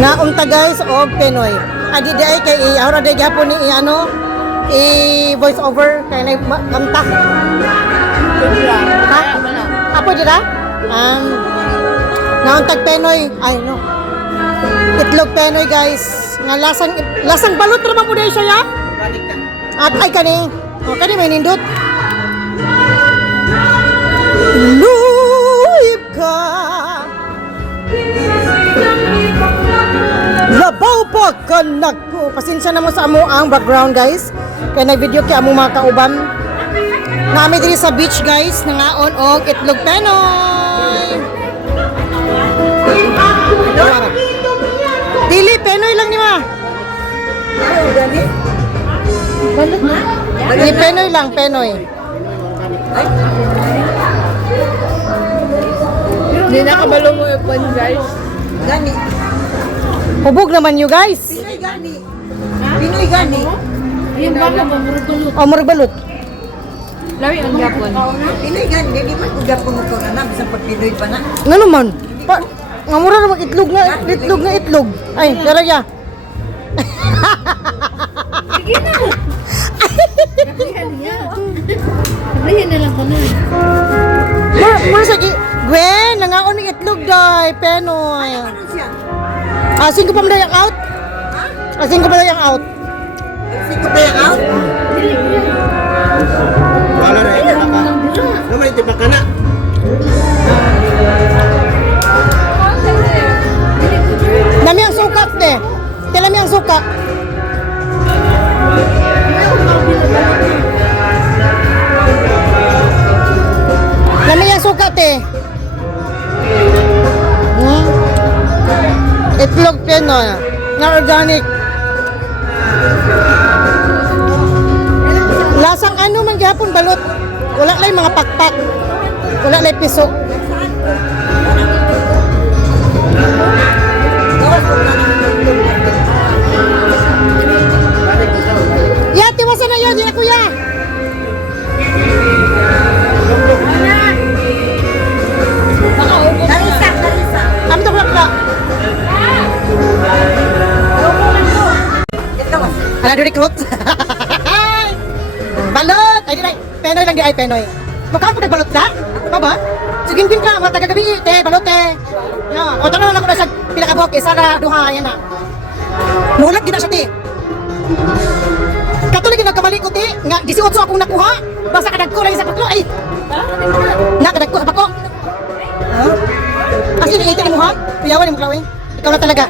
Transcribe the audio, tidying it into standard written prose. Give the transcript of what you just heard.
Nga unta guys o Pinoy. Adi day kay ahora day gyapon ni ano voice over kay na kanta. Ha? Apo dira? Nga untag Pinoy. Ay no. Itlog Pinoy guys. Nga lasang balot ra man po day siya ya. At ay kani. O kani may nindot. Luhip ka. Labaw pa kanak ko. Pasensya na mo sa amo ang background guys. Kaya nag-video kay amo mga kauban. Nami diri sa beach guys. Nangaon og itlog Pinoy. Dili Pinoy lang ni ma. Balot na? Dili Pinoy lang, Pinoy. Hindi nakabalo mo yung guys. Gani. Hubog naman you guys. Pinoy gani. Pinoy gani. Ayun ba na mamurutulot? O murag balot. Lawi ang yapon. Pinoy gani. Hindi man ko gapon mo ko na bisan pag Pinoy pa na. Nga naman. Nga mura naman itlog nga itlog. Ay, daraya. Sige na. Sabihin na lang ko na. Mura sa Gwen, nangaon ng itlog day, Penoy. Ano siya? Asin ko pa mo yung out? Asin ko pa yung out? Siko pa yung out? Wala na ito baka. Naman ito baka na. Nami ang suka, te. Tilami ang suka. Nami ang suka, te. Itlog Pinoy na organic. Lasang ano man gyapon balot. Wala lang mga pakpak. Wala lang piso. Ya, tiwasan na yun, di na kuya. Dalisak, dalisak. Kami to blak. Ito. Ala diri krot. Balot, ay di Penoy lang di ay Penoy. Mukha po balot da? Ba? Sige pin ka, mga taga-gabi te, balot te. Ya, o tanong lang ko na sa pila ka buhok isa ka duha yan na. Mulat gid na siya te. Katuloy ginagkamali ko te, nga 18 akong nakuha. Basta kadagko lang isa patlo ay. Na kadagko sa pako. As in, 18 mo ha? Piyawan mo klawin. Ikaw na talaga.